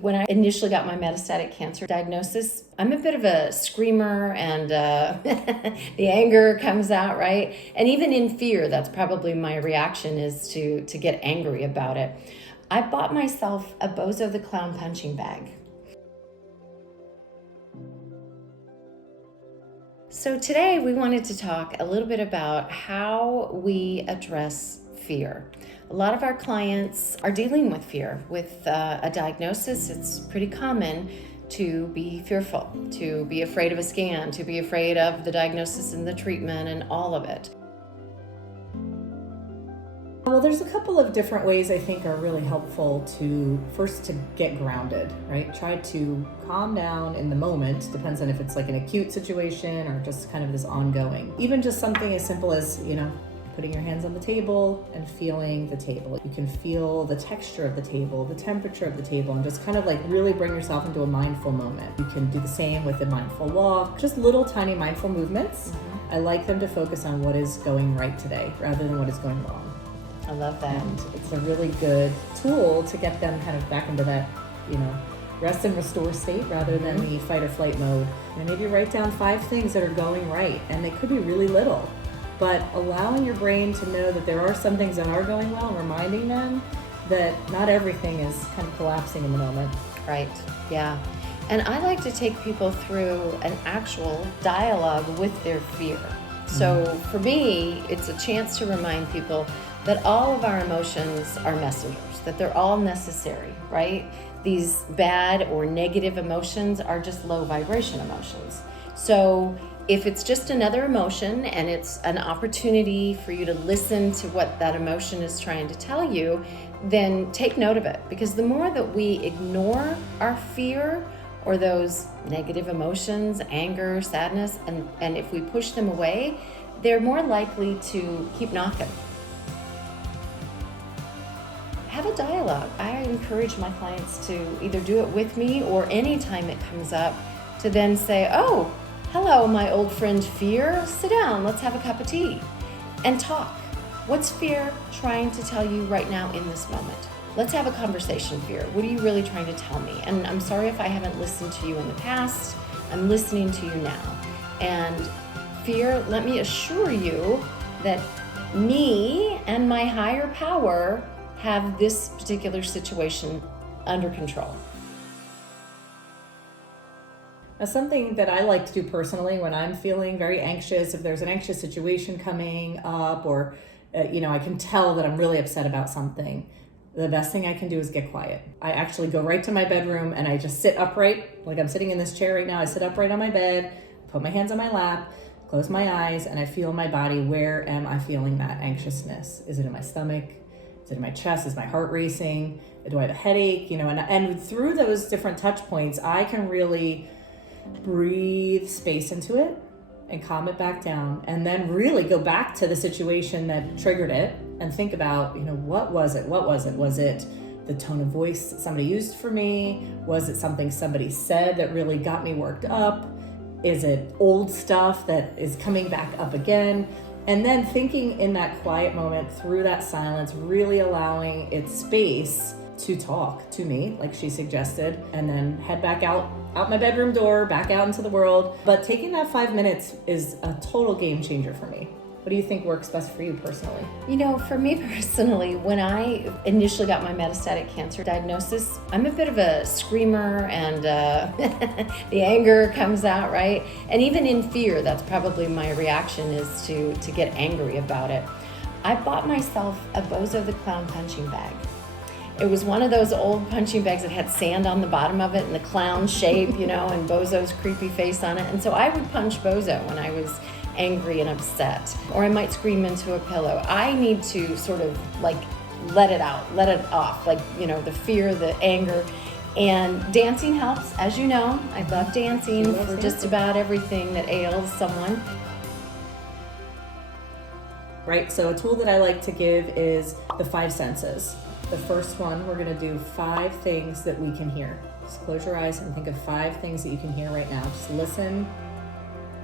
When I initially got my metastatic cancer diagnosis, I'm a bit of a screamer and the anger comes out, right? And even in fear, that's probably my reaction, is to get angry about it. I bought myself a Bozo the Clown punching bag. So today we wanted to talk a little bit about how we address fear. A lot of our clients are dealing with fear. With a diagnosis, it's pretty common to be fearful, to be afraid of a scan, to be afraid of the diagnosis and the treatment and all of it. Well, there's a couple of different ways I think are really helpful to get grounded, right? Try to calm down in the moment. Depends on if it's like an acute situation or just kind of this ongoing. Even just something as simple as, putting your hands on the table and feeling the table. You can feel the texture of the table, the temperature of the table, and just kind of like really bring yourself into a mindful moment. You can do the same with a mindful walk, just little tiny mindful movements. Mm-hmm. I like them to focus on what is going right today rather than what is going wrong. I love that. And it's a really good tool to get them kind of back into that, rest and restore state rather than the fight or flight mode. And maybe write down 5 things that are going right, and they could be really little. But allowing your brain to know that there are some things that are going well and reminding them that not everything is kind of collapsing in the moment. Right, yeah. And I like to take people through an actual dialogue with their fear. So for me, it's a chance to remind people that all of our emotions are messengers, that they're all necessary, right? These bad or negative emotions are just low vibration emotions. So if it's just another emotion and it's an opportunity for you to listen to what that emotion is trying to tell you, then take note of it. Because the more that we ignore our fear or those negative emotions, anger, sadness, and if we push them away, they're more likely to keep knocking. Have a dialogue. I encourage my clients to either do it with me or anytime it comes up to then say, oh, hello, my old friend fear, sit down, let's have a cup of tea and talk. What's fear trying to tell you right now in this moment? Let's have a conversation, fear. What are you really trying to tell me? And I'm sorry if I haven't listened to you in the past. I'm listening to you now. And fear, let me assure you that me and my higher power have this particular situation under control. Now, something that I like to do personally when I'm feeling very anxious, if there's an anxious situation coming up or, I can tell that I'm really upset about something, the best thing I can do is get quiet. I actually go right to my bedroom and I just sit upright, like I'm sitting in this chair right now. I sit upright on my bed, put my hands on my lap, close my eyes, and I feel my body. Where am I feeling that anxiousness? Is it in my stomach? Is it in my chest? Is my heart racing? Do I have a headache? And through those different touch points, I can really breathe space into it and calm it back down, and then really go back to the situation that triggered it and think about, what was it? Was it the tone of voice that somebody used for me? Was it something somebody said that really got me worked up? Is it old stuff that is coming back up again? And then thinking in that quiet moment through that silence, really allowing its space to talk to me, like she suggested, and then head back out my bedroom door, back out into the world. But taking that 5 minutes is a total game changer for me. What do you think works best for you personally? For me personally, when I initially got my metastatic cancer diagnosis, I'm a bit of a screamer and the anger comes out, right? And even in fear, that's probably my reaction, is to get angry about it. I bought myself a Bozo the Clown punching bag. It was one of those old punching bags that had sand on the bottom of it and the clown shape, and Bozo's creepy face on it. And so I would punch Bozo when I was angry and upset, or I might scream into a pillow. I need to sort of like let it out, let it off, like, the fear, the anger. And dancing helps, as you know. I love dancing for just about everything that ails someone. Right, so a tool that I like to give is the 5 senses. The first one, we're gonna do 5 things that we can hear. Just close your eyes and think of 5 things that you can hear right now. Just listen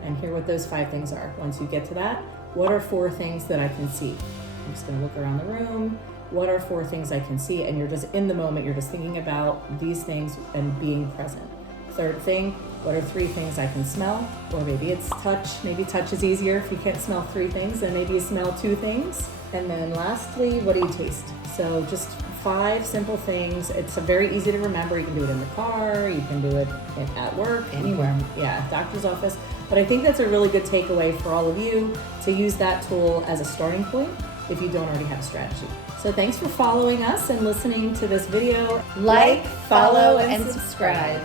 and hear what those 5 things are. Once you get to that, what are 4 things that I can see? I'm just gonna look around the room what are 4 things I can see? And you're just in the moment, you're just thinking about these things and being present. Third thing, what are 3 things I can smell? Or maybe it's touch. Maybe touch is easier. If you can't smell 3 things, then maybe you smell 2 things. And then lastly, what do you taste? So just 5 simple things. It's very easy to remember. You can do it in the car, you can do it at work, anywhere. Yeah, doctor's office. But I think that's a really good takeaway for all of you, to use that tool as a starting point if you don't already have a strategy. So thanks for following us and listening to this video. Like, follow, and subscribe.